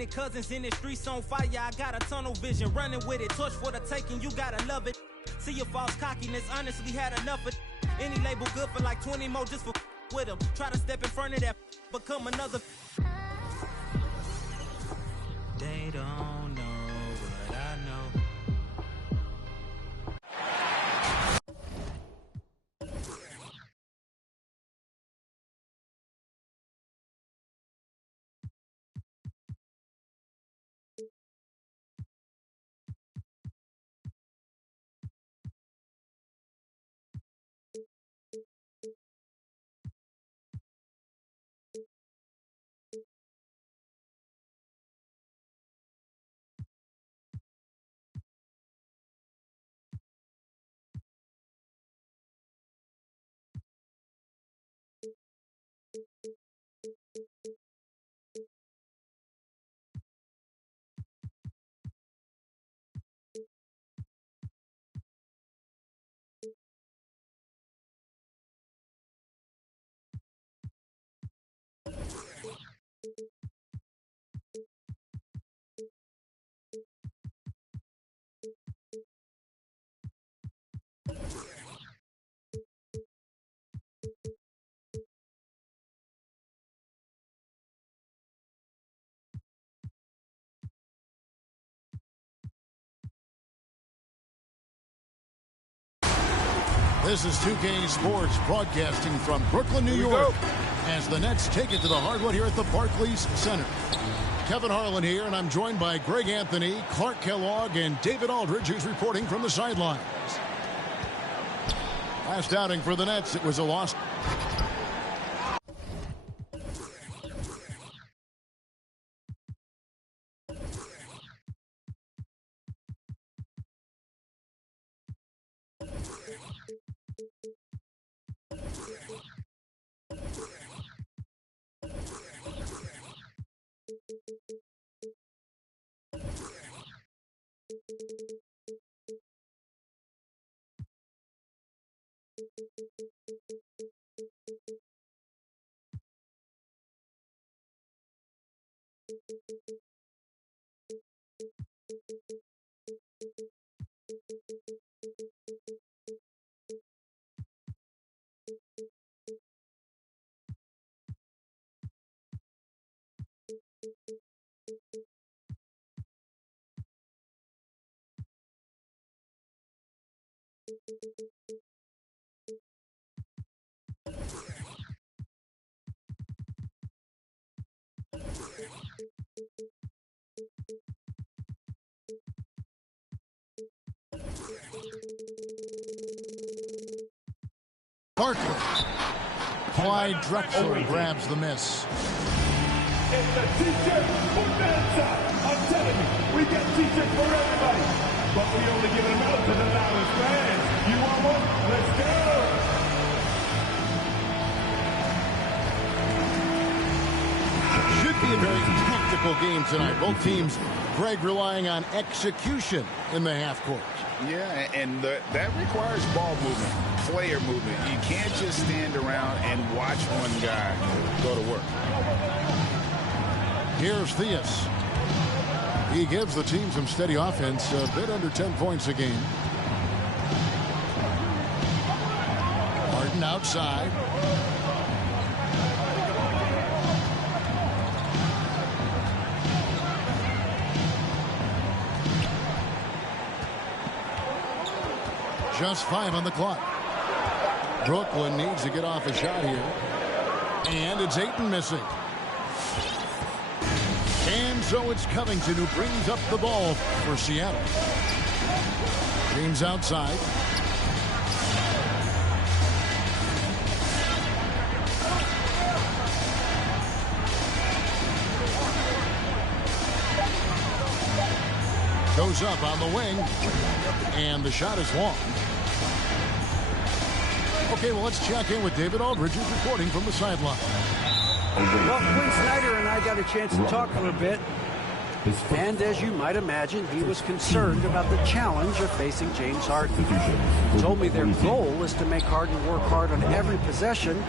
Independent cousins in the streets on fire. I got a tunnel vision, running with it. Torch for the taking, you gotta love it. See your false cockiness, honestly had enough of any label good for like 20 more just for with them. Try to step in front of that, become another. They don't know what I know. This is 2K Sports broadcasting from Brooklyn, New York, as the Nets take it to the hardwood here at the Barclays Center. Kevin Harlan here, and I'm joined by Greg Anthony, Clark Kellogg, and David Aldridge, who's reporting from the sidelines. Last outing for the Nets, it was a loss. Barkley. Clyde Drexler grabs the miss. It's the t-shirt for Bonanza. I'm telling you, we got t-shirts for everybody. But we only give them out to the loudest fans. You want one? Let's go! Should be a very tactical game tonight. Both teams, Greg, relying on execution in the half court. Yeah, and that requires ball movement, player movement. You can't just stand around and watch one guy go to work. Here's Theus. He gives the team some steady offense, a bit under 10 points a game. Harden outside. Just 5 on the clock. Brooklyn needs to get off a shot here. And it's Ayton missing. And so it's Covington who brings up the ball for Seattle. James outside. Goes up on the wing. And the shot is long. Okay, well, let's check in with David Aldridge, who's reporting from the sideline. Well, Quinn Snyder and I got a chance to talk for a bit. And as you might imagine, he was concerned about the challenge of facing James Harden. He told me their goal is to make Harden work hard on every possession.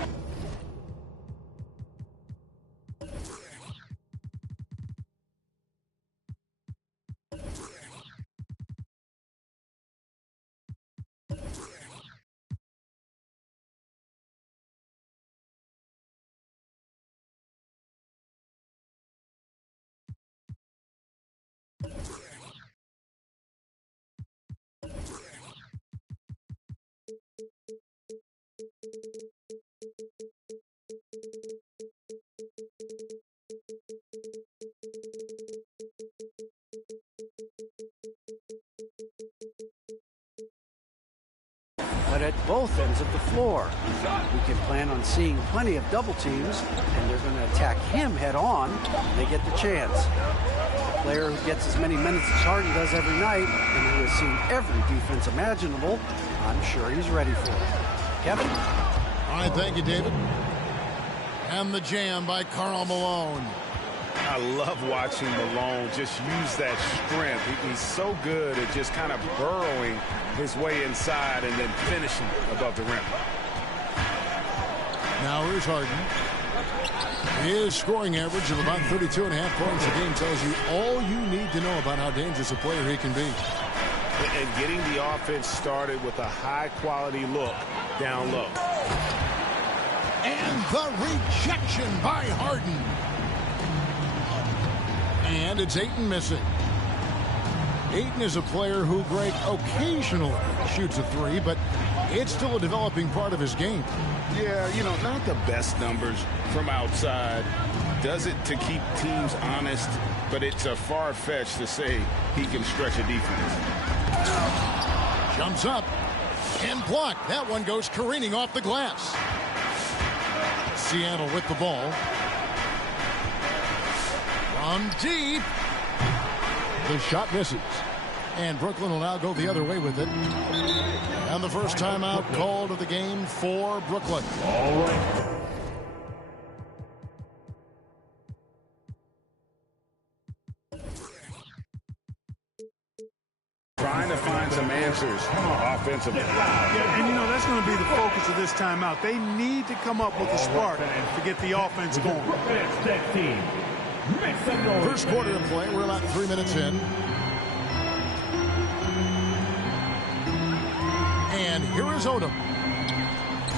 but at both ends of the floor. We can plan on seeing plenty of double teams, and they're going to attack him head on when they get the chance. A player who gets as many minutes as Harden does every night, and who has seen every defense imaginable, I'm sure he's ready for it. Kevin? All right, thank you, David. And the jam by Karl Malone. I love watching Malone just use that strength. He's so good at just kind of burrowing his way inside and then finishing above the rim. Now here's Harden. His scoring average of about 32.5 points a game tells you all you need to know about how dangerous a player he can be. And getting the offense started with a high-quality look down low. And the rejection by Harden. And it's Ayton missing. Ayton is a player who, Greg, occasionally shoots a three, but it's still a developing part of his game. Yeah, you know, not the best numbers from outside. Does it to keep teams honest, but it's a far-fetched to say he can stretch a defense. Jumps up and blocked. That one goes careening off the glass. Seattle with the ball. From deep. The shot misses. And Brooklyn will now go the other way with it. And the first timeout called of the game for Brooklyn. All right. Trying to find some answers offensively. Yeah, and you know, that's going to be the focus of this timeout. They need to come up with a spark to get the offense going. First quarter of play. We're about 3 minutes in. And here is Odom.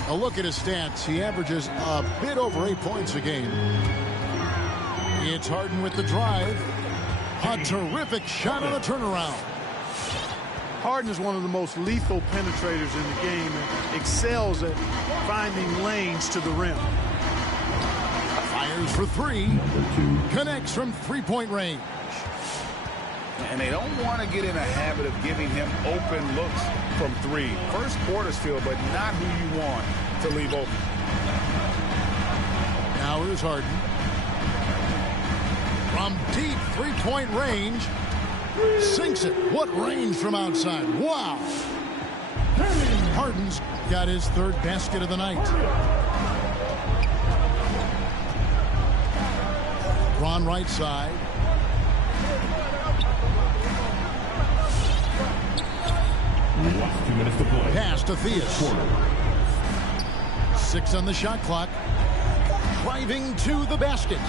A look at his stats. He averages a bit over 8 points a game. It's Harden with the drive. A terrific shot on a turnaround. Harden is one of the most lethal penetrators in the game and excels at finding lanes to the rim. Fires for three. Connects from three-point range. And they don't want to get in a habit of giving him open looks from three. First quarter's feel, but not who you want to leave open. Now here's Harden. From deep three-point range. Sinks it. What range from outside. Wow. Harden's got his third basket of the night. Ron right side. Last 2 minutes to play. Pass to Theus. 6 on the shot clock. Driving to the basket.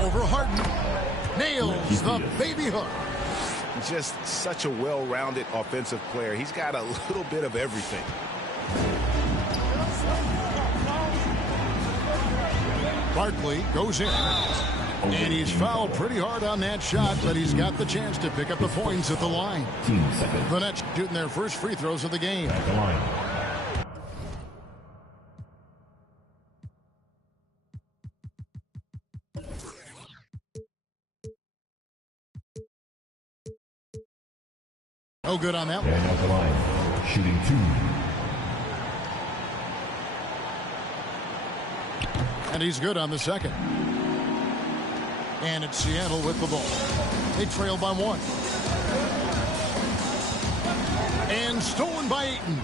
Over Harden. Nails the baby hook. Just such a well-rounded offensive player. He's got a little bit of everything. Barkley goes in. And he's fouled pretty hard on that shot, but he's got the chance to pick up the points at the line. The Nets shooting their first free throws of the game. At the line. No good on that one. And at the line, shooting 2. And he's good on the second. And it's Seattle with the ball. They trail by 1. And stolen by Ayton.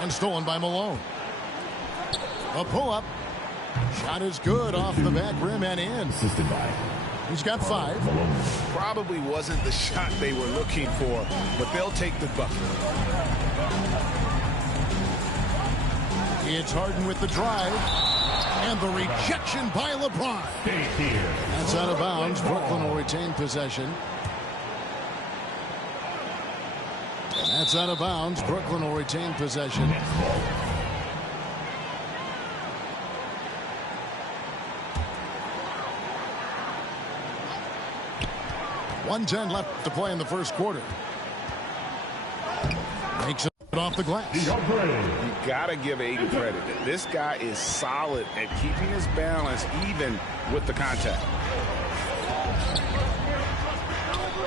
And stolen by Malone. A pull-up. Shot is good off the back rim and in. Assisted by. He's got 5. Malone. Probably wasn't the shot they were looking for, but they'll take the bucket. It's Harden with the drive. And the rejection by LeBron. Stay here. That's out of bounds. Brooklyn will retain possession. That's out of bounds. Brooklyn will retain possession. Next ball. .110 left to play in the first quarter. Makes it off the glass. You gotta give Ayton credit. This guy is solid at keeping his balance even with the contact.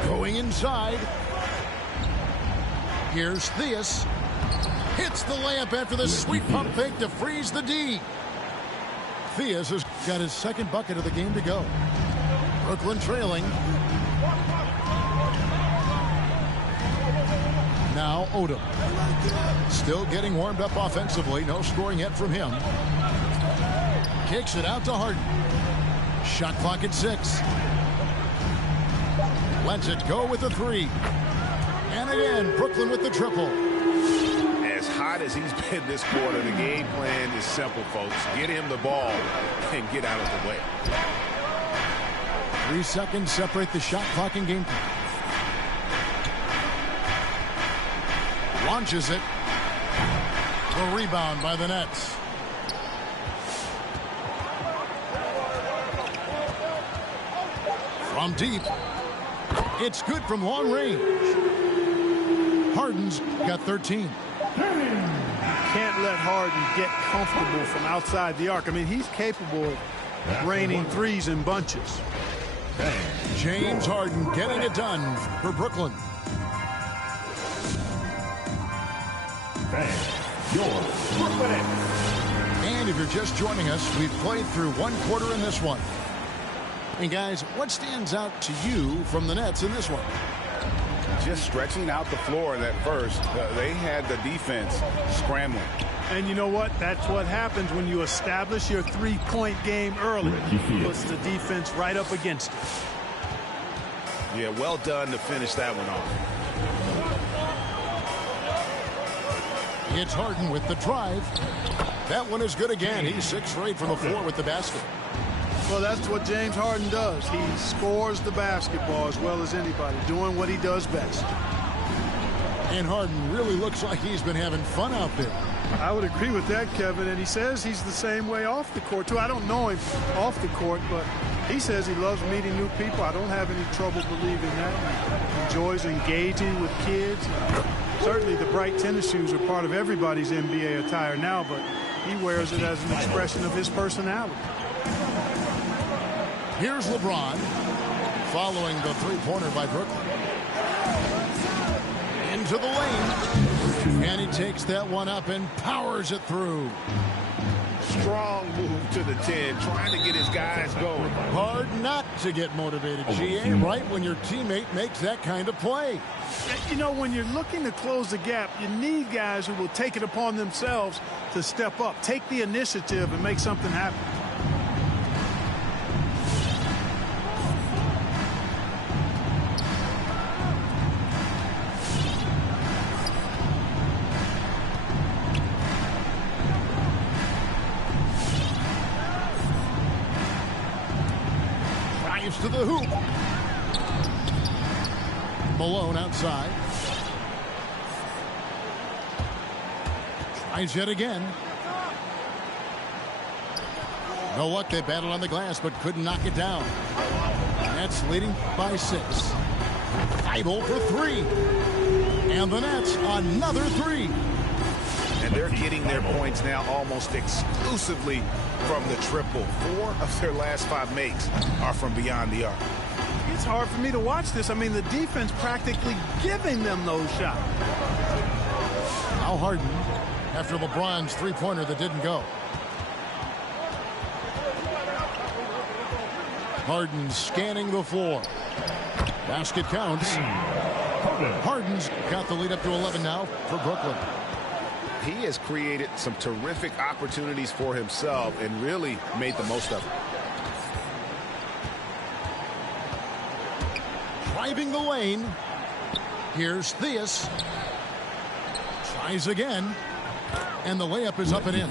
Going inside. Here's Theus. Hits the layup after the sweet pump fake to freeze the D. Theus has got his second bucket of the game to go. Brooklyn trailing. Now Odom. Still getting warmed up offensively. No scoring yet from him. Kicks it out to Harden. Shot clock at 6. Lets it go with the 3. And again, Brooklyn with the triple. As hot as he's been this quarter, the game plan is simple, folks. Get him the ball and get out of the way. 3 seconds separate the shot clock and game clock. Launches it. The rebound by the Nets. From deep. It's good from long range. Harden's got 13. You can't let Harden get comfortable from outside the arc. I mean, he's capable of raining threes in bunches. James Harden getting it done for Brooklyn. And if you're just joining us, we've played through one quarter in this one. And guys, what stands out to you from the Nets in this one? Just stretching out the floor in that first. They had the defense scrambling. And you know what? That's what happens when you establish your three-point game early. Puts the defense right up against it. Yeah, well done to finish that one off. It's Harden with the drive. That one is good again. He's 6 for 8 from the floor with the basket. Well, that's what James Harden does. He scores the basketball as well as anybody, doing what he does best. And Harden really looks like he's been having fun out there. I would agree with that, Kevin, and he says he's the same way off the court, too. I don't know him off the court, but he says he loves meeting new people. I don't have any trouble believing that. He enjoys engaging with kids. Certainly the bright tennis shoes are part of everybody's NBA attire now, but he wears it as an expression of his personality. Here's LeBron following the three-pointer by Brooklyn. Into the lane. And he takes that one up and powers it through. Strong move to the 10, trying to get his guys going. Hard not to get motivated, GA, right when your teammate makes that kind of play. You know, when you're looking to close the gap, you need guys who will take it upon themselves to step up, take the initiative, and make something happen. To the hoop. Malone outside. Tries yet again. No luck. They battled on the glass but couldn't knock it down. Nets leading by 6. Thibault for 3. And the Nets another 3. And they're getting their points now almost exclusively from the triple. 4 of their last 5 makes are from beyond the arc. It's hard for me to watch this. I mean, the defense practically giving them those shots. Now Harden after LeBron's three-pointer that didn't go. Harden scanning the floor. Basket counts. Harden's got the lead up to 11 now for Brooklyn. He has created some terrific opportunities for himself and really made the most of it. Driving the lane. Here's Theus. Tries again. And the layup is up and in.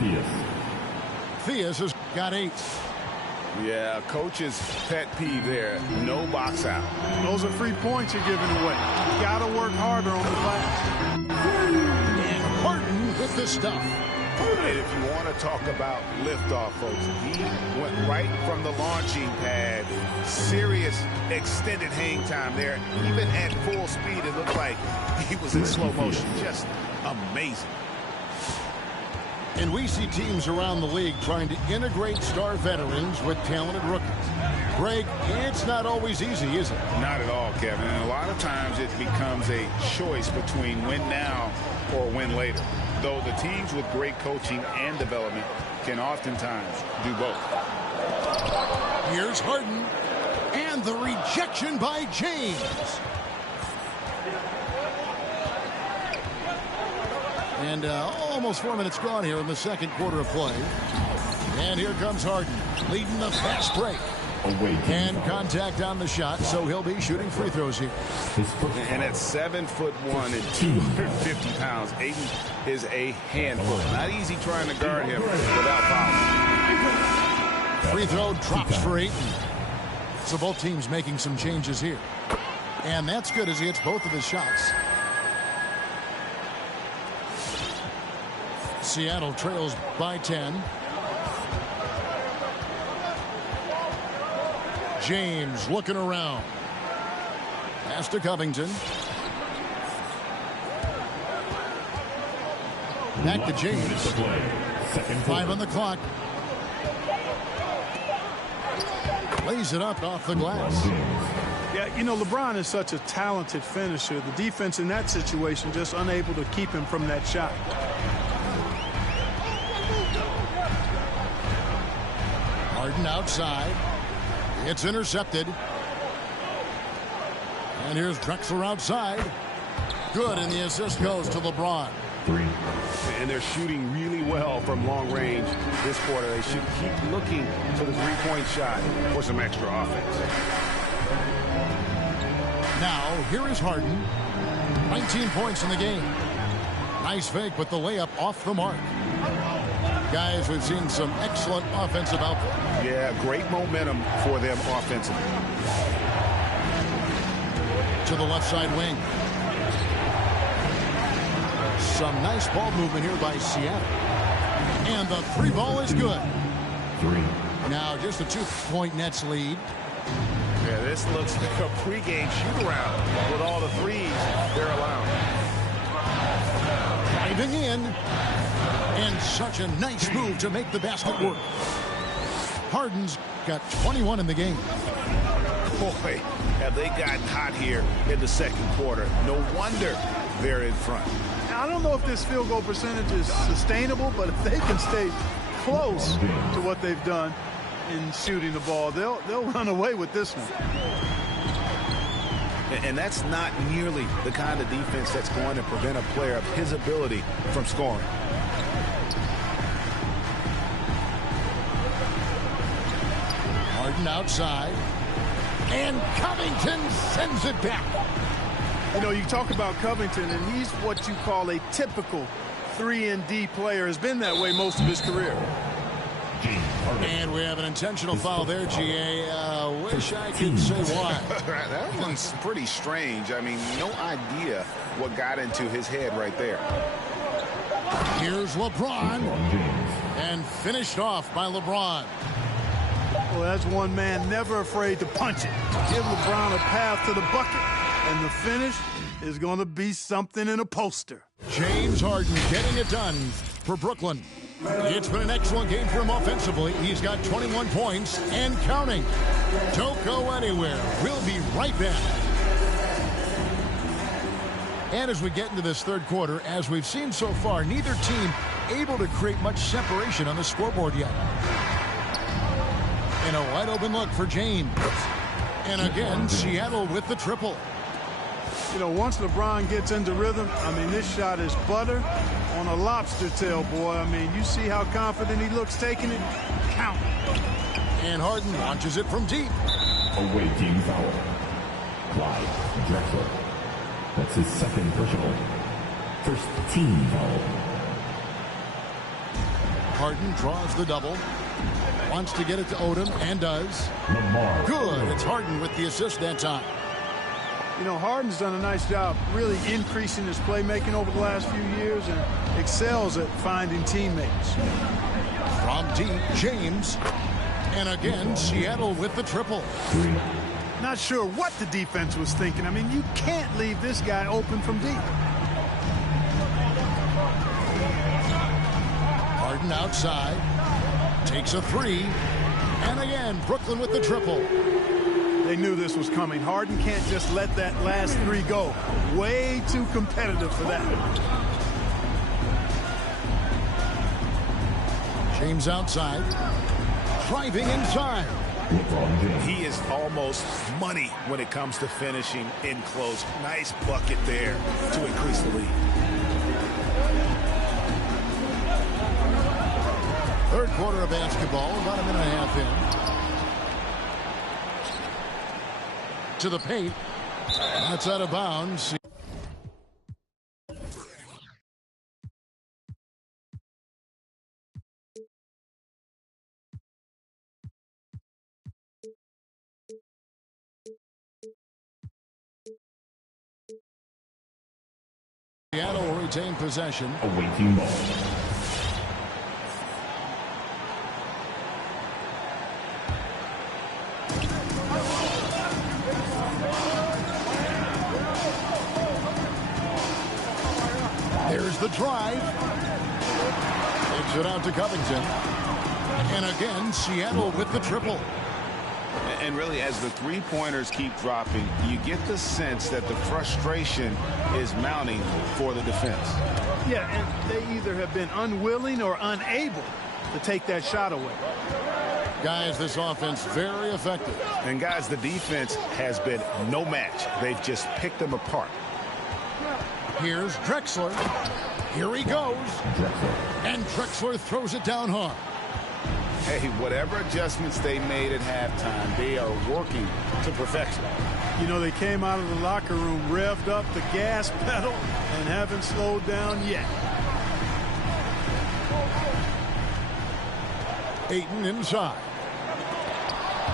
Theus has got 8. Yeah, coach's pet peeve there. No box out. Those are free points you're giving away. You got to work harder on the glass. And Harden with the stuff. And if you want to talk about liftoff, folks, he went right from the launching pad. Serious extended hang time there. Even at full speed, it looked like he was in slow motion. Just amazing. And we see teams around the league trying to integrate star veterans with talented rookies. Greg, it's not always easy, is it? Not at all, Kevin. And a lot of times it becomes a choice between win now or win later. though the teams with great coaching and development can oftentimes do both. Here's Harden, and the rejection by James. And almost 4 minutes gone here in the second quarter of play. And here comes Harden, leading the fast break. And contact on the shot, so he'll be shooting free throws here. And at 7'1" and 250 pounds, Ayton is a handful. Not easy trying to guard him without foul. Free throw drops for Ayton. So both teams making some changes here. And that's good as he hits both of his shots. Seattle trails by 10. James looking around. Pass to Covington. Back to James. 5 on the clock. Lays it up off the glass. Yeah, you know, LeBron is such a talented finisher. The defense in that situation just unable to keep him from that shot. Harden outside. It's intercepted. And here's Drexler outside. Good, and the assist goes to LeBron. 3. And they're shooting really well from long range this quarter. They should keep looking for the three-point shot for some extra offense. Now, here is Harden. 19 points in the game. Nice fake, but the layup off the mark. Guys, we've seen some excellent offensive output. Yeah, great momentum for them offensively. To the left side wing. Some nice ball movement here by Seattle. And the three ball is good. 3. Now just a 2-point Nets lead. Yeah, this looks like a pregame shoot-around with all the threes they're allowing. Driving in. And such a nice move to make the basket work. Harden's got 21 in the game. Boy, have they gotten hot here in the second quarter. No wonder they're in front. Now, I don't know if this field goal percentage is sustainable, but if they can stay close to what they've done in shooting the ball, they'll run away with this one. And that's not nearly the kind of defense that's going to prevent a player of his ability from scoring. Harden outside. And Covington sends it back. You know, you talk about Covington, and he's what you call a typical 3-and-D player. Has been that way most of his career. And we have an intentional foul there, GA. Wish I could say why. That one's pretty strange. I mean, no idea what got into his head right there. Here's LeBron. And finished off by LeBron. Well, that's one man never afraid to punch it. Give LeBron a path to the bucket, and the finish is going to be something in a poster. James Harden getting it done for Brooklyn. It's been an excellent game for him offensively. He's got 21 points and counting. Don't go anywhere. We'll be right back. And as we get into this third quarter, as we've seen so far, neither team able to create much separation on the scoreboard yet. And a wide open look for James. And again, Seattle with the triple. You know, once LeBron gets into rhythm, I mean, this shot is butter on a lobster tail, boy. I mean, you see how confident he looks taking it? Count. And Harden launches it from deep. Away team foul. Clyde Drexler. That's his second personal. First team foul. Harden draws the double. Wants to get it to Odom, and does. Lamar. Good. It's Harden with the assist that time. You know, Harden's done a nice job really increasing his playmaking over the last few years and excels at finding teammates. From deep, James. And again, Seattle with the triple. 3. Not sure what the defense was thinking. I mean, you can't leave this guy open from deep. Harden outside. Takes a three. And again, Brooklyn with the triple. They knew this was coming. Harden can't just let that last three go. Way too competitive for that. James outside. Driving inside. He is almost money when it comes to finishing in close. Nice bucket there to increase the lead. Third quarter of basketball, about a minute and a half in. To the paint. That's out of bounds. Seattle will retain possession. Awaiting ball. There's the drive. Takes it out to Covington. And again, Seattle with the triple. And really, as the three-pointers keep dropping, you get the sense that the frustration is mounting for the defense. Yeah, and they either have been unwilling or unable to take that shot away. Guys, this offense very effective. And guys, the defense has been no match. They've just picked them apart. Here's Drexler. Here he goes. And Drexler throws it down hard. Hey, whatever adjustments they made at halftime, they are working to perfection. You know, they came out of the locker room, revved up the gas pedal, and haven't slowed down yet. Ayton inside.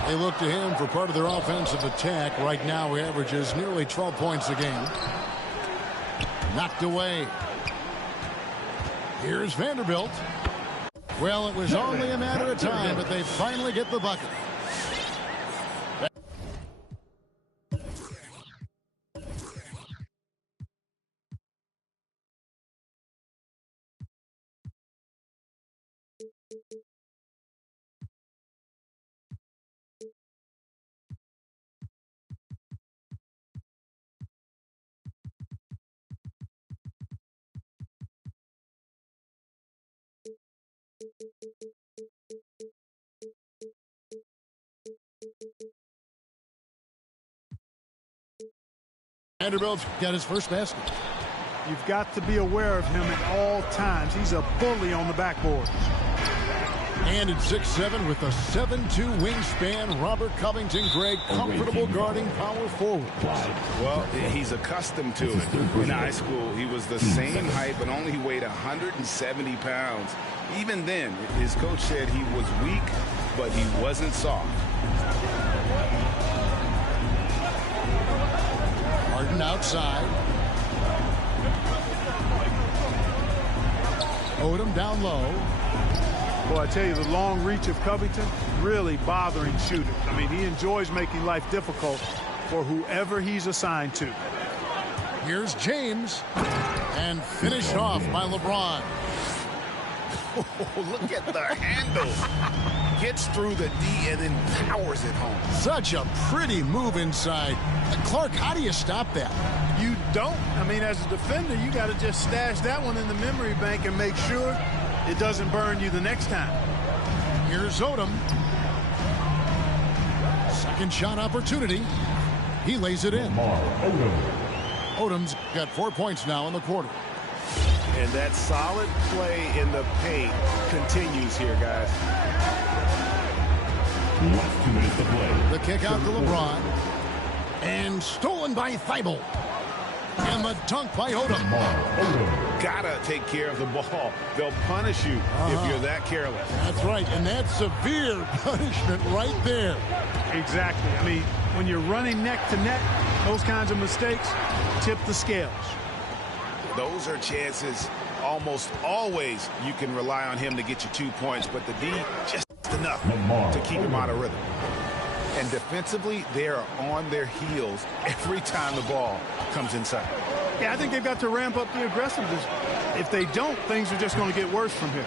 They look to him for part of their offensive attack. Right now, he averages nearly 12 points a game. Knocked away. Here's Vanderbilt. Well, it was only a matter of time, but they finally get the bucket. Vanderbilt's got his first basket. You've got to be aware of him at all times. He's a bully on the backboard. And at 6'7" with a 7'2" wingspan, Robert Covington, Greg, comfortable guarding power forward. Well, he's accustomed to it. In high school, he was the same height, but only weighed 170 pounds. Even then, his coach said he was weak, but he wasn't soft. Harden outside. Odom down low. Boy, I tell you, the long reach of Covington really bothering shooters. I mean, he enjoys making life difficult for whoever he's assigned to. Here's James. And finished off by LeBron. Oh, look at the handle. Gets through the D and then powers it home. Such a pretty move inside. Clark, how do you stop that? You don't. I mean, as a defender, you got to just stash that one in the memory bank and make sure it doesn't burn you the next time. Here's Odom. Second shot opportunity. He lays it in. Odom's got 4 points now in the quarter. And that solid play in the paint continues here, guys. Last 2 minutes to play. The kick out to LeBron. And stolen by Thibault. And the dunk by Odom. Gotta take care of the ball. They'll punish you if you're that careless. That's right, and that's severe punishment right there. Exactly. I mean, when you're running neck to net, those kinds of mistakes tip the scales. Those are chances almost always you can rely on him to get you 2 points, but the D just enough to keep him out of rhythm. And defensively, they are on their heels every time the ball comes inside. Yeah, I think they've got to ramp up the aggressiveness. If they don't, things are just going to get worse from here.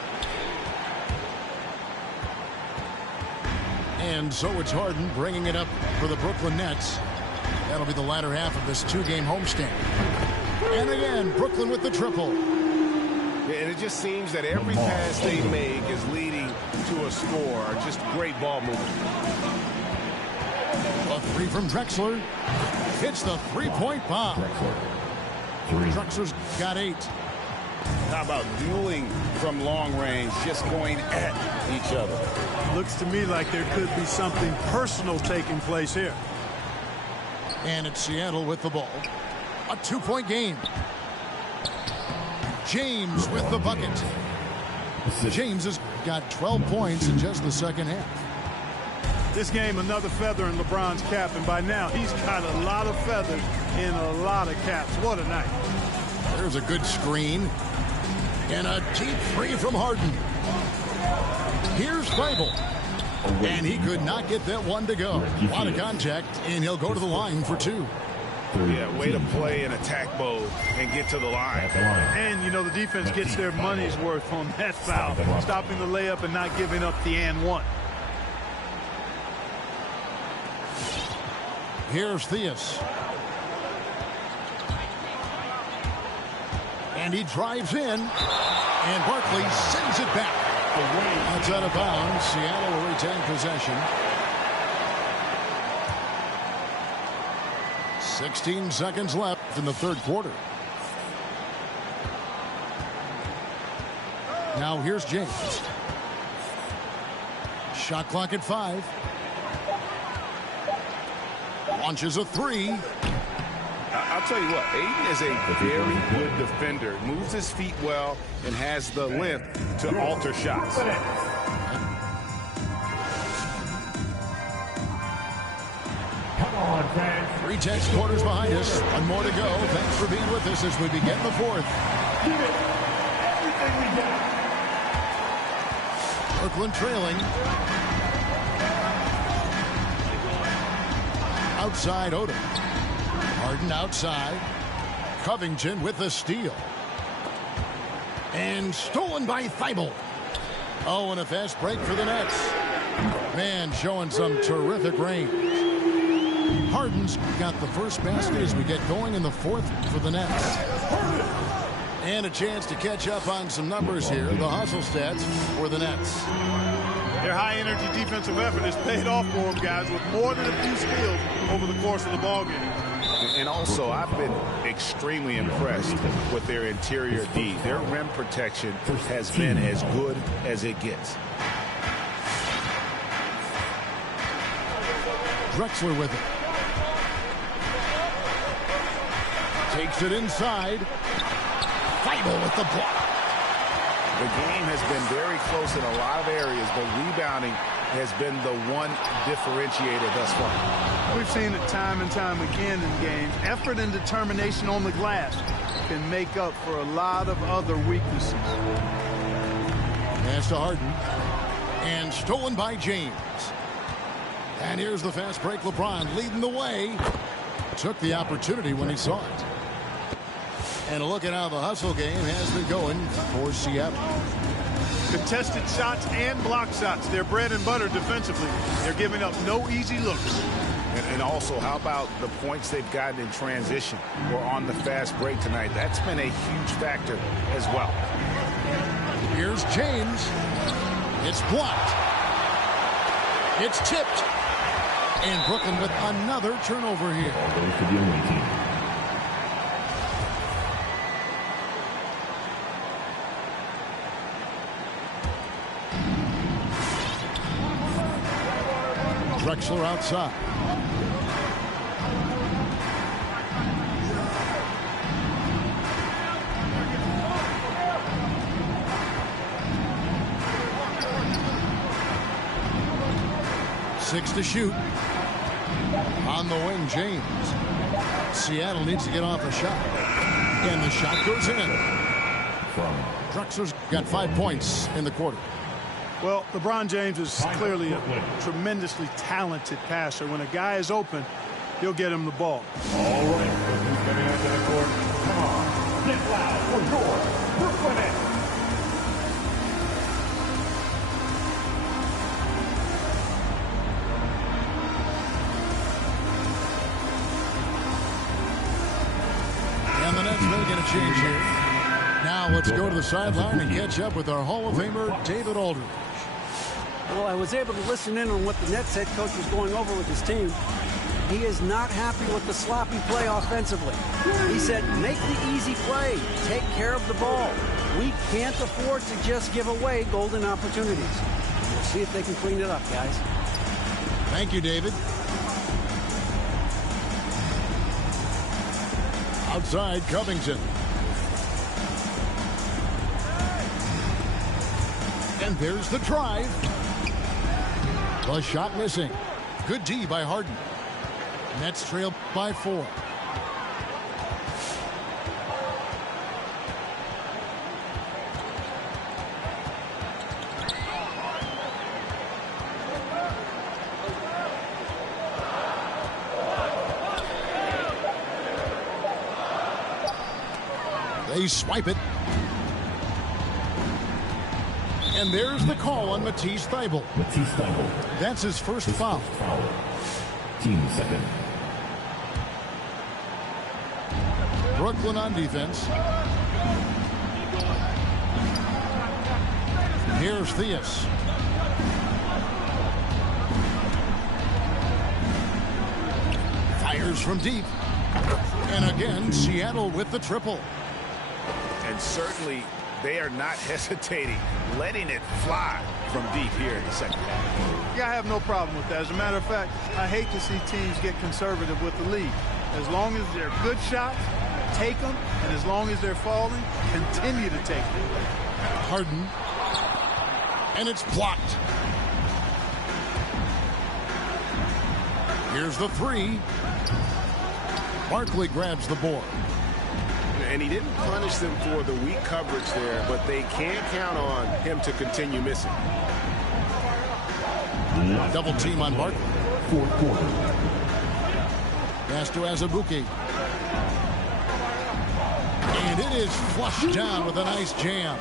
And so it's Harden bringing it up for the Brooklyn Nets. That'll be the latter half of this two-game homestand. And again, Brooklyn with the triple. And it just seems that every pass they make is leading to a score. Just great ball movement. A three from Drexler. Hits the three-point bomb. Drexler's got 8. How about dueling from long range, just going at each other? Looks to me like there could be something personal taking place here. And it's Seattle with the ball. A 2-point game. James with the bucket. James has got 12 points in just the second half. This game, another feather in LeBron's cap, and by now he's got a lot of feathers in a lot of caps. What a night. There's a good screen. And a deep three from Harden. Here's Thibault. And he could not get that one to go. A lot of contact, and he'll go to the line for 2. Yeah, way to play in attack mode and get to the line. And, you know, the defense gets their money's worth on that foul. Stopping the layup and not giving up the and one. Here's Theus. And he drives in. And Barkley sends it back. That's out of bounds. Seattle will retain possession. 16 seconds left in the third quarter. Now here's James. Shot clock at 5. Launches a 3. I'll tell you what, Aiden is a very good defender. Moves his feet well and has the length to alter shots. Come on, fans. 3 tenths quarters behind us. One more to go. Thanks for being with us as we begin the fourth. Give it everything we got. Brooklyn trailing. Outside Odom. Harden outside. Covington with the steal. And stolen by Thibault. Oh, and a fast break for the Nets. Man, showing some terrific range. Harden's got the first basket as we get going in the fourth for the Nets. And a chance to catch up on some numbers here. The hustle stats for the Nets. Their high-energy defensive effort has paid off for them, guys, with more than a few steals over the course of the ballgame. And also, I've been extremely impressed with their interior D. Their rim protection has been as good as it gets. Drexler with it. Takes it inside. Thibault with the block. The game has been very close in a lot of areas, but rebounding has been the one differentiator thus far. We've seen it time and time again in games. Effort and determination on the glass can make up for a lot of other weaknesses. Pass to Harden. And stolen by James. And here's the fast break. LeBron leading the way. Took the opportunity when he saw it. And look at how the hustle game has been going for Seattle. Contested shots and block shots. They're bread and butter defensively. They're giving up no easy looks. And also, how about the points they've gotten in transition or on the fast break tonight? That's been a huge factor as well. Here's James. It's blocked. It's tipped. And Brooklyn with another turnover here. Goes to the away team. Drexler outside. Six to shoot. On the wing, James. Seattle needs to get off a shot. And the shot goes in. Drexler's got 5 points in the quarter. Well, LeBron James is clearly a tremendously talented passer. When a guy is open, he'll get him the ball. All right, who's coming onto the court? Come on, get loud for your Brooklyn Nets. And the Nets making a change here. Now let's go to the sideline and catch up with our Hall of Famer, David Aldridge. Well, I was able to listen in on what the Nets head coach was going over with his team. He is not happy with the sloppy play offensively. He said, make the easy play. Take care of the ball. We can't afford to just give away golden opportunities. We'll see if they can clean it up, guys. Thank you, David. Outside, Covington. And there's the drive. The shot missing. Good D by Harden. Nets trail by 4. They swipe it. And there's the call on Matisse Thybulle. That's his first foul. Team second. Brooklyn on defense. Here's Theus. Fires from deep. And again, Seattle with the triple. And certainly they are not hesitating, letting it fly from deep here in the second half. Yeah, I have no problem with that. As a matter of fact, I hate to see teams get conservative with the lead. As long as they're good shots, take them. And as long as they're falling, continue to take them. Harden. And it's blocked. Here's the 3. Barkley grabs the board. And he didn't punish them for the weak coverage there, but they can't count on him to continue missing. Double team on Barkley. Fourth quarter. Pass to Azubuike. And it is flushed down with a nice jam.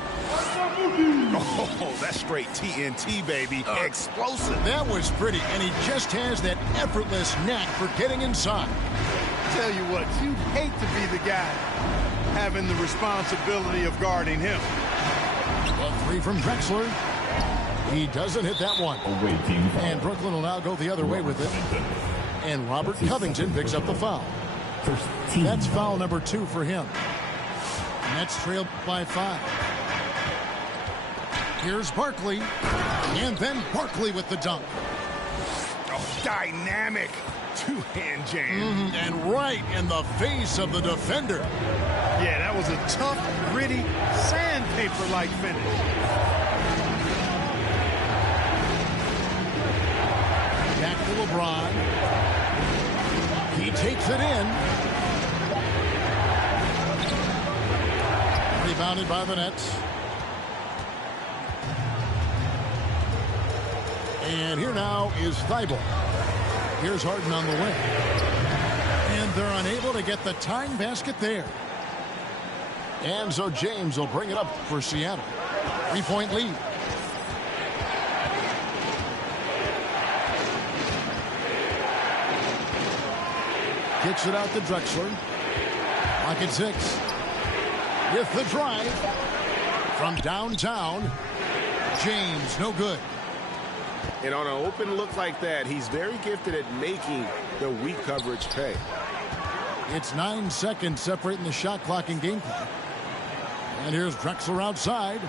Oh, that's straight TNT, baby. Explosive. That was pretty, and he just has that effortless knack for getting inside. Tell you what, you'd hate to be the guy having the responsibility of guarding him. A 3 from Drexler. He doesn't hit that one. Away team foul. And Brooklyn will now go the other way with it. And Robert Covington picks up the foul. First team. That's foul number 2 for him. Nets trail by 5. Here's Barkley. And then Barkley with the dunk. Oh, dynamic. Two-hand jam. And right in the face of the defender. Yeah, that was a tough, gritty, sandpaper-like finish. Back to LeBron. He takes it in. Rebounded by the Nets. And here now is Thybulle. Here's Harden on the wing. And they're unable to get the tying basket there. And so James will bring it up for Seattle. 3-point lead. Kicks it out to Drexler. Pocket 6. With the drive. From downtown. James, no good. And on an open look like that, he's very gifted at making the weak coverage pay. It's 9 seconds separating the shot clock and game clock. And here's Drexler outside.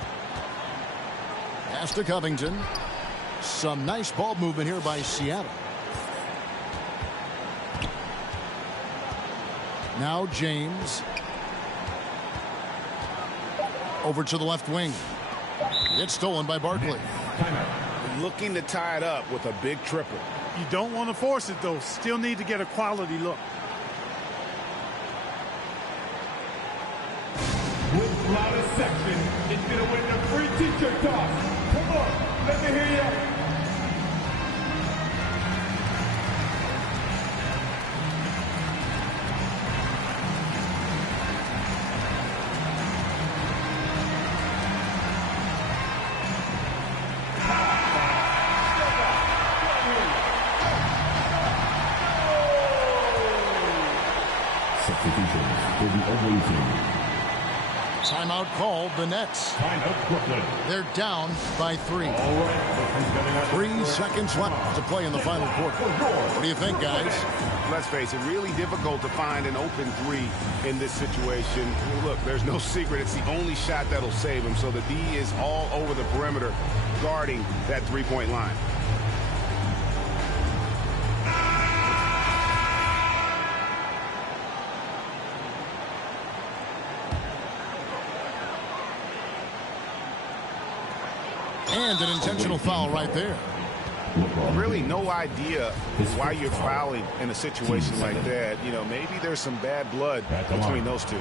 Pass to Covington. Some nice ball movement here by Seattle. Now James. Over to the left wing. It's stolen by Barkley. Looking to tie it up with a big triple. You don't want to force it, though. Still need to get a quality look. With loudest section, it's going to win the free t-shirt toss. Come on, let me hear you. Substitutions for the away team. Timeout called the Nets. Timeout Brooklyn. They're down by 3. All right. 3 seconds left to play in the final quarter. What do you think, guys? Let's face it, really difficult to find an open three in this situation. Look, there's no secret. It's the only shot that'll save him. So the D is all over the perimeter guarding that three-point line. And an intentional foul right there. Really no idea why you're fouling in a situation like that. You know, maybe there's some bad blood between those two.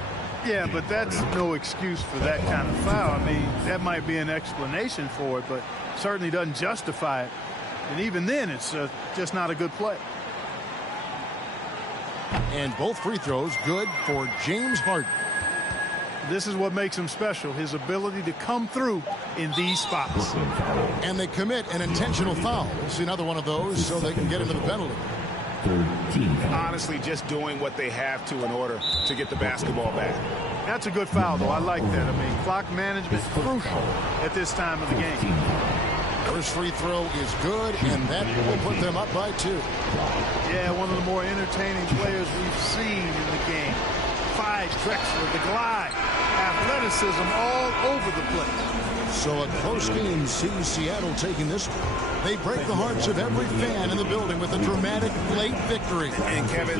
Yeah, but that's no excuse for that kind of foul. I mean, that might be an explanation for it, but certainly doesn't justify it. And even then, it's just not a good play. And both free throws good for James Harden. This is what makes him special, his ability to come through in these spots. And they commit an intentional foul. We'll see another one of those so they can get into the penalty. Honestly, just doing what they have to in order to get the basketball back. That's a good foul, though. I like that. I mean, clock management is crucial at this time of the game. First free throw is good, and that will put them up by 2. Yeah, one of the more entertaining players we've seen in the game. Five, Drexler, the glide, athleticism all over the place. So a close game sees Seattle taking this one. They break the hearts of every fan in the building with a dramatic late victory. And Kevin,